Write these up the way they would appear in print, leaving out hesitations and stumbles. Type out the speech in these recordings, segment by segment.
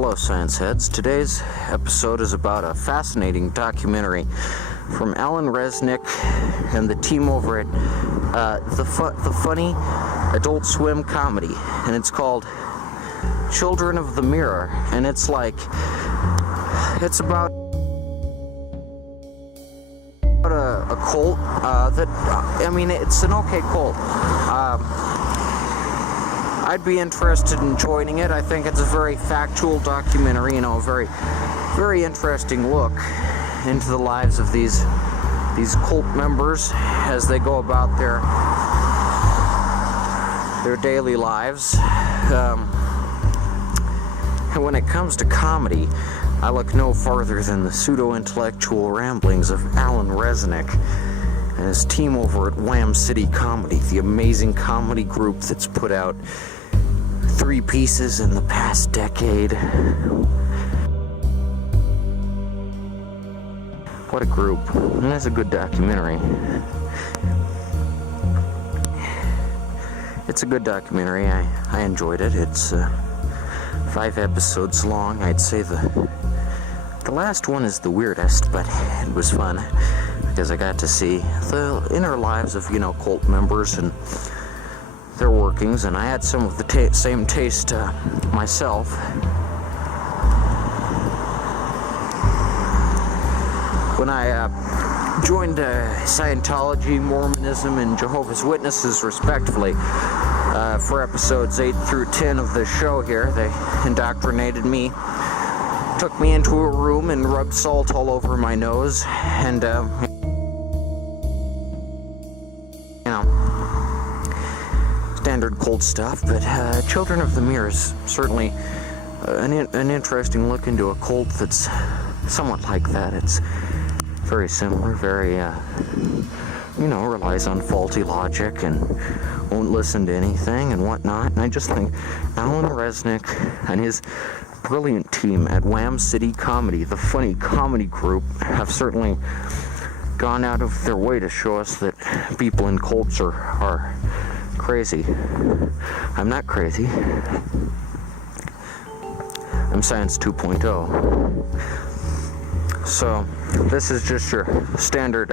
Hello, Science Heads. Today's episode is about a fascinating documentary from Alan Resnick and the team over at the funny Adult Swim comedy, and it's called Children of the Mirror, and it's about a cult it's an okay cult. I'd be interested in joining it. I think it's a very factual documentary, a very, very interesting look into the lives of these cult members as they go about their daily lives. And when it comes to comedy, I look no farther than the pseudo-intellectual ramblings of Alan Resnick and his team over at Wham City Comedy, the amazing comedy group that's put out 3 pieces in the past decade. What a group. And that's a good documentary. It's a good documentary. I enjoyed it. It's 5 episodes long. I'd say the last one is the weirdest, but it was fun because I got to see the inner lives of, cult members and their workings, and I had some of the same taste myself. When I joined Scientology, Mormonism, and Jehovah's Witnesses, respectively, for episodes 8 through 10 of the show here, they indoctrinated me, took me into a room and rubbed salt all over my nose, and standard cult stuff. But Children of the Mirror is certainly an interesting look into a cult that's somewhat like that. It's very similar, very relies on faulty logic and won't listen to anything and whatnot. And I just think Alan Resnick and his brilliant team at Wham City Comedy, the funny comedy group, have certainly gone out of their way to show us that people in cults are crazy. I'm not crazy. I'm Science 2.0. So this is just your standard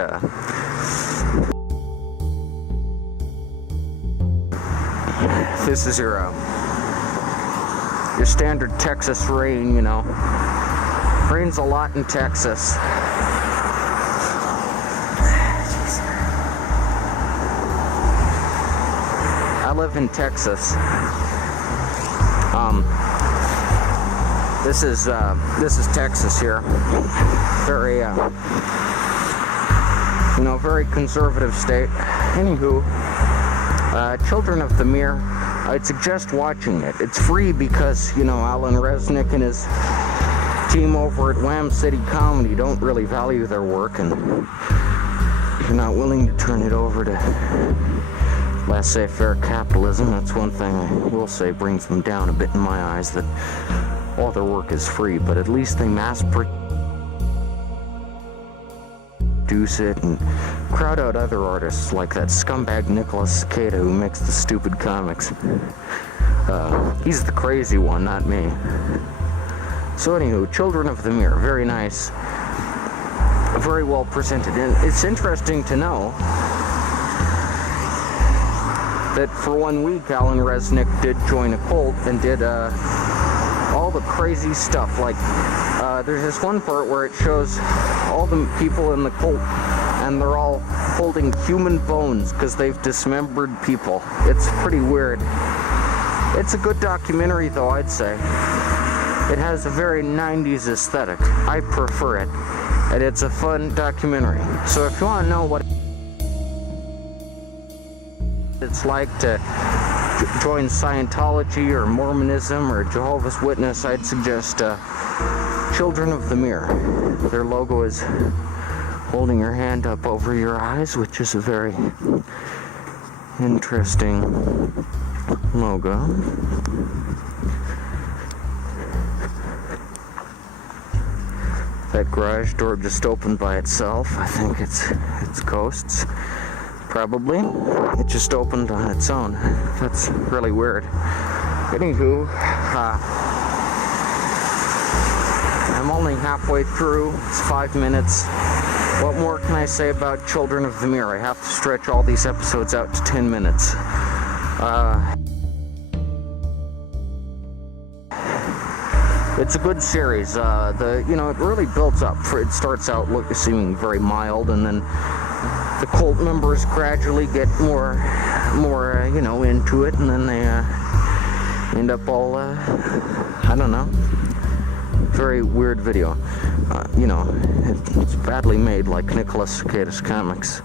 this is your standard Texas rain. Rains a lot in Texas. I live in Texas. This is Texas here. Very very conservative state. Anywho, Children of the Mirror, I'd suggest watching it. It's free because, Alan Resnick and his team over at Wham City Comedy don't really value their work, and you're not willing to turn it over to laissez-faire capitalism. That's one thing I will say brings them down a bit in my eyes, that all their work is free, but at least they mass produce it and crowd out other artists like that scumbag Nicholas Cicada who makes the stupid comics. He's the crazy one, not me. So anywho, Children of the Mirror, very nice, very well presented, and it's interesting to know that for 1 week Alan Resnick did join a cult and did all the crazy stuff. Like there's this one part where it shows all the people in the cult and they're all holding human bones because they've dismembered people. It's pretty weird. It's a good documentary though, I'd say. It has a very 90s aesthetic. I prefer it, and it's a fun documentary. So if you want to know what it's like to join Scientology or Mormonism or Jehovah's Witness, I'd suggest Children of the Mirror. Their logo is holding your hand up over your eyes, which is a very interesting logo. That garage door just opened by itself. I think it's ghosts. Probably. It just opened on its own. That's really weird. Anywho, I'm only halfway through. It's 5 minutes. What more can I say about Children of the Mirror? I have to stretch all these episodes out to 10 minutes. It's a good series. It really builds up. It starts out seeming very mild, and then the cult members gradually get more into it, and then they end up all, I don't know. Very weird video. It's badly made, like Nicholas Cicada's comics.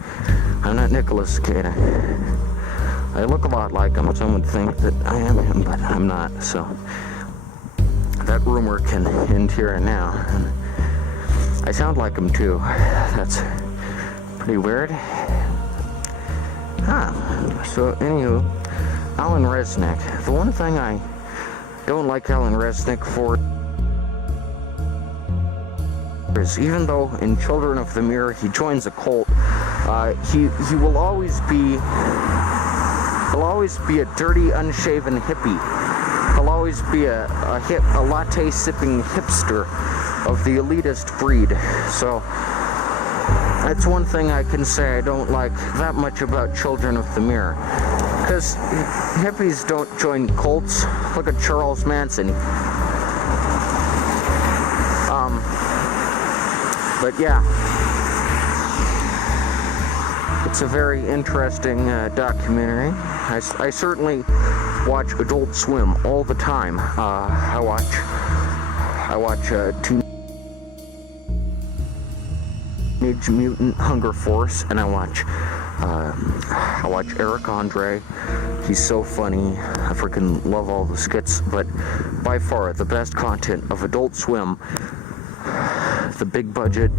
I'm not Nicholas Cicada. I look a lot like him. Some would think that I am him, but I'm not. So that rumor can end here and now. And I sound like him too. That's pretty weird. So anywho, Alan Resnick. The one thing I don't like Alan Resnick for is, even though in Children of the Mirror he joins a cult, he will always be a dirty, unshaven hippie. He'll always be a latte sipping hipster of the elitist breed. So that's one thing I can say I don't like that much about Children of the Mirror. Because hippies don't join cults. Look at Charles Manson. But yeah, it's a very interesting documentary. I certainly watch Adult Swim all the time. I watch Teenage Mutant Hunger Force, and I watch Eric Andre. He's so funny. I freaking love all the skits. But by far the best content of Adult Swim, the big budget,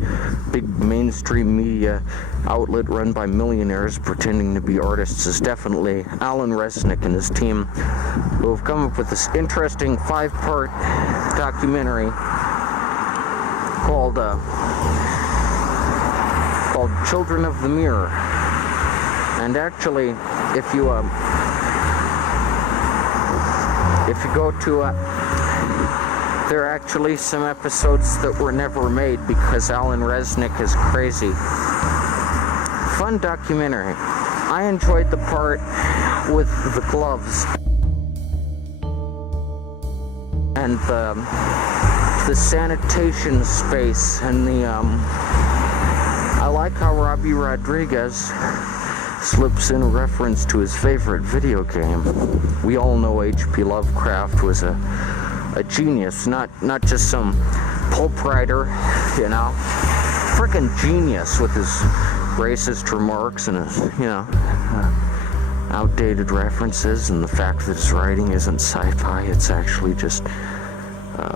big mainstream media outlet run by millionaires pretending to be artists, is definitely Alan Resnick and his team, who have come up with this interesting 5-part documentary called Children of the Mirror. And actually, if you go to there are actually some episodes that were never made because Alan Resnick is crazy. Fun documentary. I enjoyed the part with the gloves and the sanitation space, and I like how Robbie Rodriguez slips in a reference to his favorite video game. We all know H.P. Lovecraft was a genius, not just some pulp writer, freaking genius with his racist remarks and his, outdated references, and the fact that his writing isn't sci-fi, it's actually just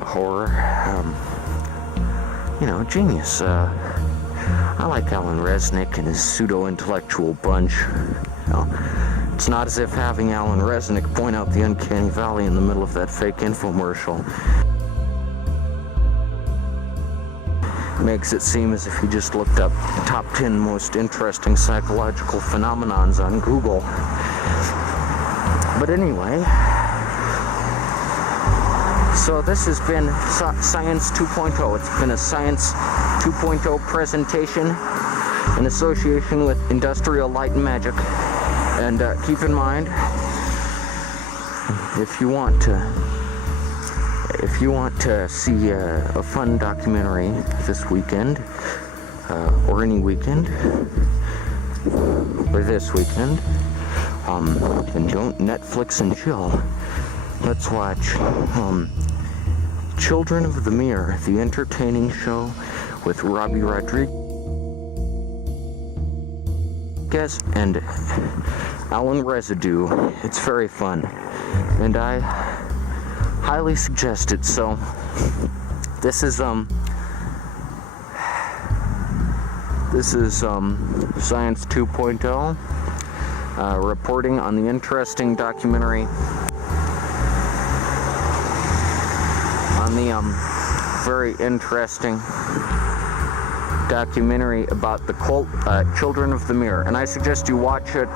horror. Genius. I like Alan Resnick and his pseudo-intellectual bunch. It's not as if having Alan Resnick point out the uncanny valley in the middle of that fake infomercial makes it seem as if he just looked up top 10 most interesting psychological phenomenons on Google. But anyway, so this has been Science 2.0. It's been a Science 2.0 presentation in association with Industrial Light and Magic. And keep in mind, if you want to see a fun documentary this weekend, or any weekend, or this weekend, then don't Netflix and chill. Let's watch Children of the Mirror, the entertaining show with Robbie Rodriguez and Alan Residue. It's very fun, and I highly suggest it. So this is Science 2.0 reporting on the interesting documentary on the very interesting documentary about the cult Children of the Mirror, and I suggest you watch it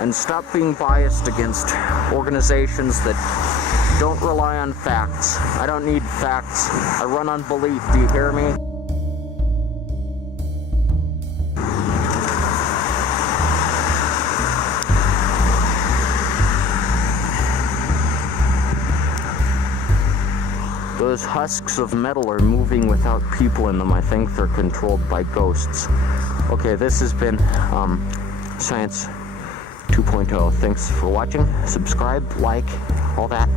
and stop being biased against organizations that Don't rely on facts. I don't need facts. I run on belief. Do you hear me? Those husks of metal are moving without people in them. I think they're controlled by ghosts. Okay, this has been Science 2.0. Thanks for watching. Subscribe, like, all that.